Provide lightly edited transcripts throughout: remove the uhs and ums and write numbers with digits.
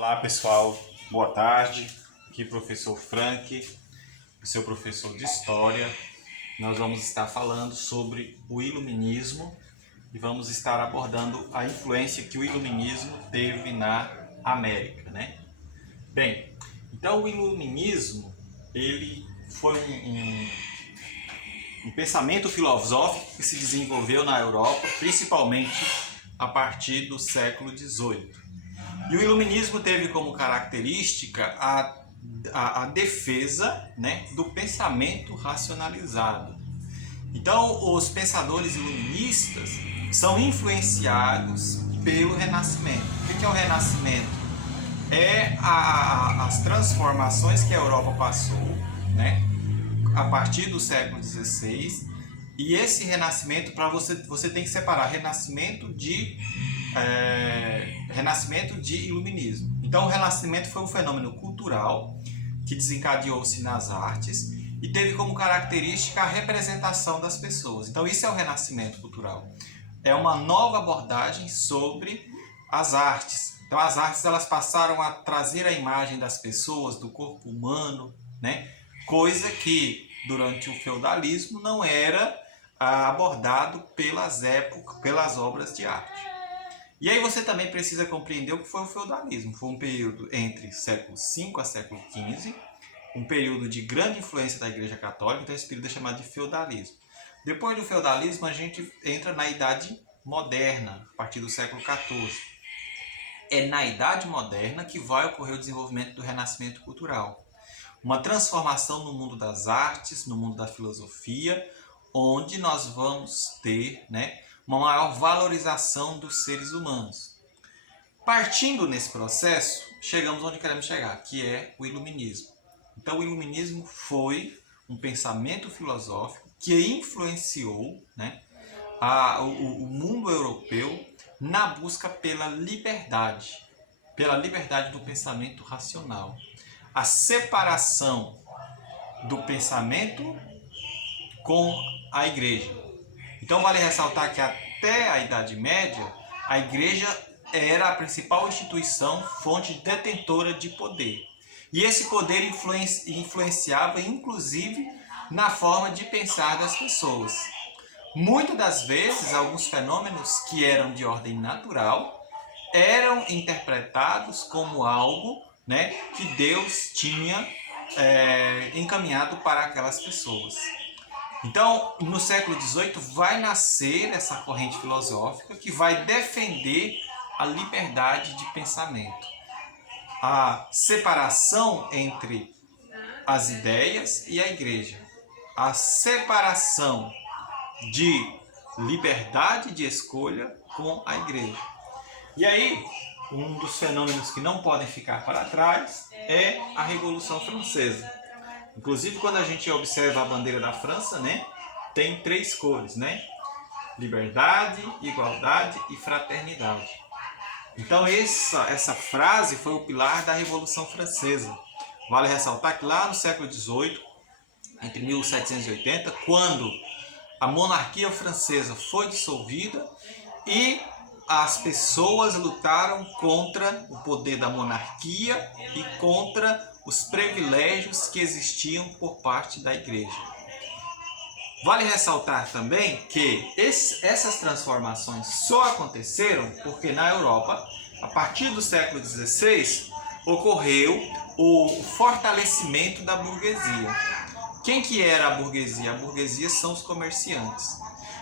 Olá pessoal, boa tarde. Aqui professor Frank, seu professor de História. Nós vamos estar falando sobre o Iluminismo e vamos estar abordando a influência que o Iluminismo teve na América, né? Bem, então o Iluminismo ele foi um pensamento filosófico que se desenvolveu na Europa, principalmente a partir do século XVIII. E o Iluminismo teve como característica a defesa, né, do pensamento racionalizado. Então, os pensadores iluministas são influenciados pelo Renascimento. O que é o Renascimento? É as transformações que a Europa passou, né, a partir do século XVI. E esse renascimento, para você tem que separar renascimento de iluminismo. Então o renascimento foi um fenômeno cultural que desencadeou-se nas artes e teve como característica a representação das pessoas. Então isso é o renascimento cultural. É uma nova abordagem sobre as artes. Então as artes elas passaram a trazer a imagem das pessoas, do corpo humano, né? Coisa que durante o feudalismo não era abordado pelas obras de arte. E aí você também precisa compreender o que foi o feudalismo. Foi um período entre século V a século XV, um período de grande influência da Igreja Católica, então esse período é chamado de feudalismo. Depois do feudalismo a gente entra na Idade Moderna, a partir do século XIV. É na Idade Moderna que vai ocorrer o desenvolvimento do renascimento cultural. Uma transformação no mundo das artes, no mundo da filosofia, onde nós vamos ter, né, uma maior valorização dos seres humanos. Partindo nesse processo, chegamos onde queremos chegar, que é o Iluminismo. Então o Iluminismo foi um pensamento filosófico que influenciou, né, o mundo europeu na busca pela liberdade do pensamento racional. A separação do pensamento com a igreja. Então vale ressaltar que até a Idade Média, a igreja era a principal instituição, fonte detentora de poder. E esse poder influenciava inclusive na forma de pensar das pessoas. Muitas das vezes, alguns fenômenos que eram de ordem natural eram interpretados como algo, né, que Deus tinha encaminhado para aquelas pessoas. Então, no século XVIII vai nascer essa corrente filosófica que vai defender a liberdade de pensamento, a separação entre as ideias e a igreja, a separação de liberdade de escolha com a igreja. E aí, um dos fenômenos que não podem ficar para trás é a Revolução Francesa. Inclusive, quando a gente observa a bandeira da França, né, tem 3 cores, né? Liberdade, igualdade e fraternidade. Então, essa frase foi o pilar da Revolução Francesa. Vale ressaltar que lá no século XVIII, entre 1780, quando a monarquia francesa foi dissolvida e as pessoas lutaram contra o poder da monarquia e contra os privilégios que existiam por parte da igreja. Vale ressaltar também que essas transformações só aconteceram porque na Europa, a partir do século XVI, ocorreu o fortalecimento da burguesia. Quem que era a burguesia? A burguesia são os comerciantes.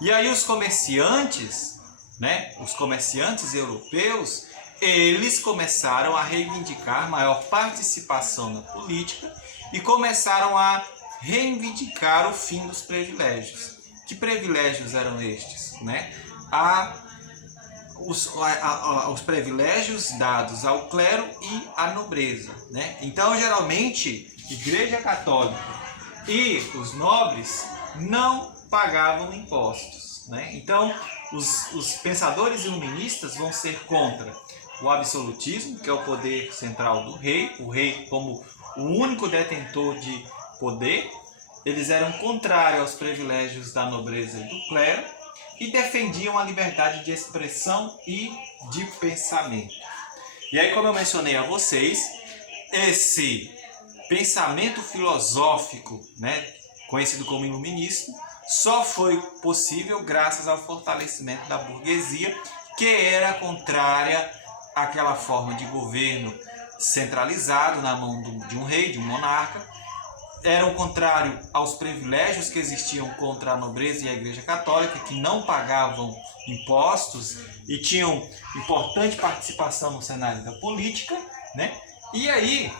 E aí os comerciantes, né, os comerciantes europeus, eles começaram a reivindicar maior participação na política e começaram a reivindicar o fim dos privilégios. Que privilégios eram estes? Né? Os privilégios dados ao clero e à nobreza. Né? Então, geralmente, Igreja Católica e os nobres não pagavam impostos. Né? Então, os pensadores iluministas vão ser contra o absolutismo, que é o poder central do rei, o rei como o único detentor de poder. Eles eram contrários aos privilégios da nobreza e do clero e defendiam a liberdade de expressão e de pensamento. E aí, como eu mencionei a vocês, esse pensamento filosófico, né, conhecido como iluminismo, só foi possível graças ao fortalecimento da burguesia, que era contrária àquela forma de governo centralizado na mão de um rei, de um monarca, eram contrários aos privilégios que existiam contra a nobreza e a Igreja Católica, que não pagavam impostos e tinham importante participação no cenário da política, né? E aí,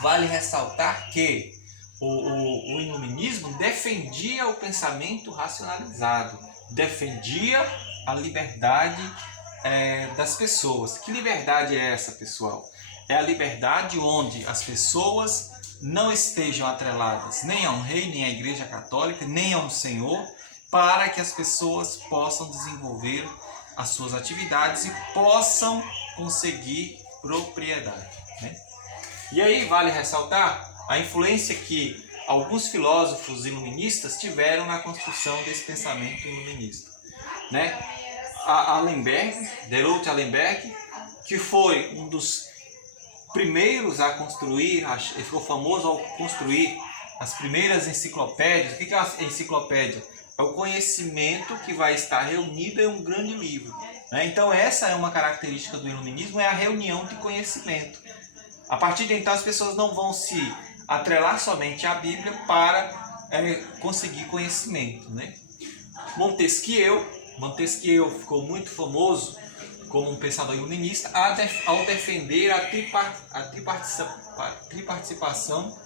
vale ressaltar que o iluminismo defendia o pensamento racionalizado, defendia a liberdade das pessoas. Que liberdade é essa, pessoal? É a liberdade onde as pessoas não estejam atreladas nem a um rei, nem à Igreja Católica, nem a um senhor, para que as pessoas possam desenvolver as suas atividades e possam conseguir propriedade, né? E aí vale ressaltar a influência que alguns filósofos iluministas tiveram na construção desse pensamento iluminista, né? Allenberg, Derot Allenberg, que foi um dos primeiros a construir, ele ficou famoso ao construir as primeiras enciclopédias. O que é a enciclopédia? É o conhecimento que vai estar reunido em um grande livro, né? Então essa é uma característica do iluminismo, é a reunião de conhecimento. A partir de então as pessoas não vão se atrelar somente à Bíblia para conseguir conhecimento, né? Montesquieu ficou muito famoso como um pensador iluminista ao defender a tripartição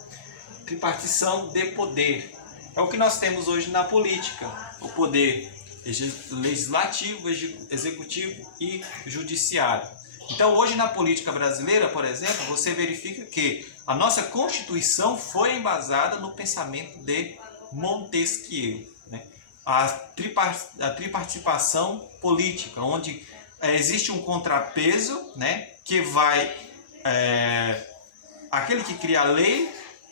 de poder. É o que nós temos hoje na política: o poder legislativo, executivo e judiciário. Então hoje na política brasileira, por exemplo, você verifica que a nossa Constituição foi embasada no pensamento de Montesquieu, né? A tripartição política, onde existe um contrapeso, né, que vai... aquele que cria a lei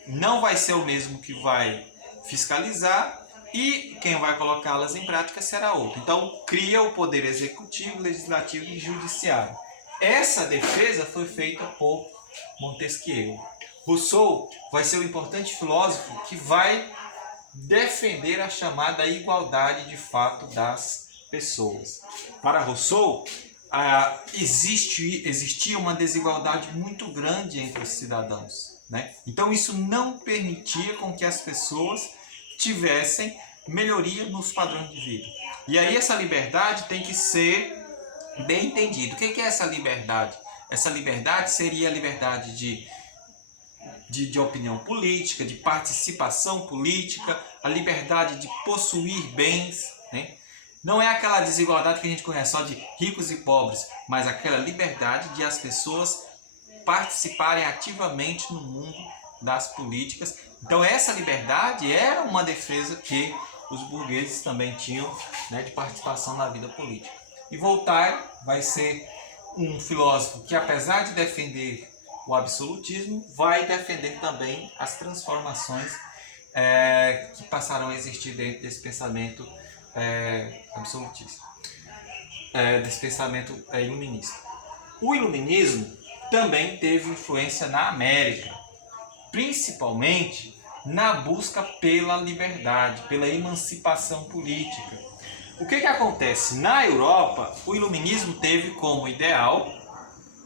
não vai ser o mesmo que vai fiscalizar, e quem vai colocá-las em prática será outro. Então cria o poder executivo, legislativo e judiciário. Essa defesa foi feita por Montesquieu. Rousseau vai ser um importante filósofo que vai defender a chamada igualdade de fato das pessoas. Para Rousseau, existia uma desigualdade muito grande entre os cidadãos, né? Então isso não permitia com que as pessoas tivessem melhoria nos padrões de vida. E aí essa liberdade tem que ser bem entendida. O que é essa liberdade? Essa liberdade seria a liberdade de opinião política, de participação política, a liberdade de possuir bens, né? Não é aquela desigualdade que a gente conhece só de ricos e pobres, mas aquela liberdade de as pessoas participarem ativamente no mundo das políticas. Então essa liberdade era uma defesa que os burgueses também tinham, né, de participação na vida política. E Voltaire vai ser um filósofo que, apesar de defender o absolutismo, vai defender também as transformações que passaram a existir dentro desse pensamento absolutista, desse pensamento iluminista. O iluminismo também teve influência na América, principalmente na busca pela liberdade, pela emancipação política. O que acontece? Na Europa, o iluminismo teve como ideal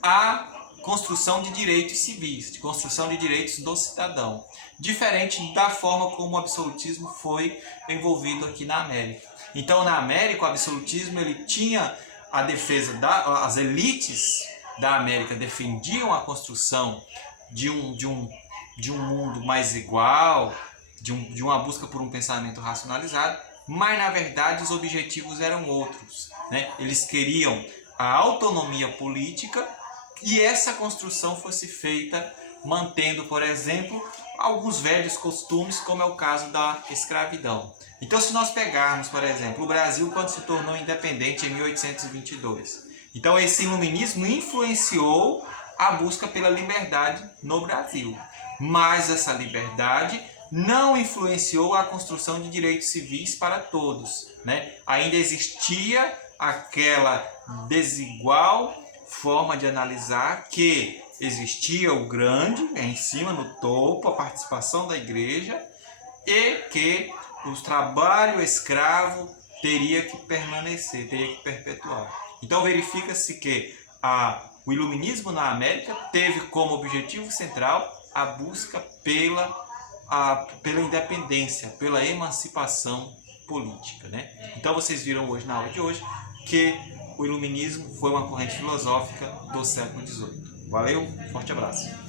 a construção de direitos civis, de construção de direitos do cidadão, diferente da forma como o absolutismo foi envolvido aqui na América. Então, na América, o absolutismo ele tinha a defesa as elites da América defendiam a construção de um mundo mais igual, de uma busca por um pensamento racionalizado, mas na verdade os objetivos eram outros, né? Eles queriam a autonomia política e essa construção fosse feita mantendo, por exemplo, alguns velhos costumes, como é o caso da escravidão. Então, se nós pegarmos, por exemplo, o Brasil quando se tornou independente em 1822, então esse iluminismo influenciou a busca pela liberdade no Brasil, mas essa liberdade não influenciou a construção de direitos civis para todos, né? Ainda existia aquela desigual forma de analisar que existia o grande, em cima, no topo, a participação da igreja, e que o trabalho escravo teria que permanecer, teria que perpetuar. Então verifica-se que o iluminismo na América teve como objetivo central a busca pela independência, pela emancipação política, né? Então vocês viram hoje, na aula de hoje, que o iluminismo foi uma corrente filosófica do século XVIII. Valeu, forte abraço!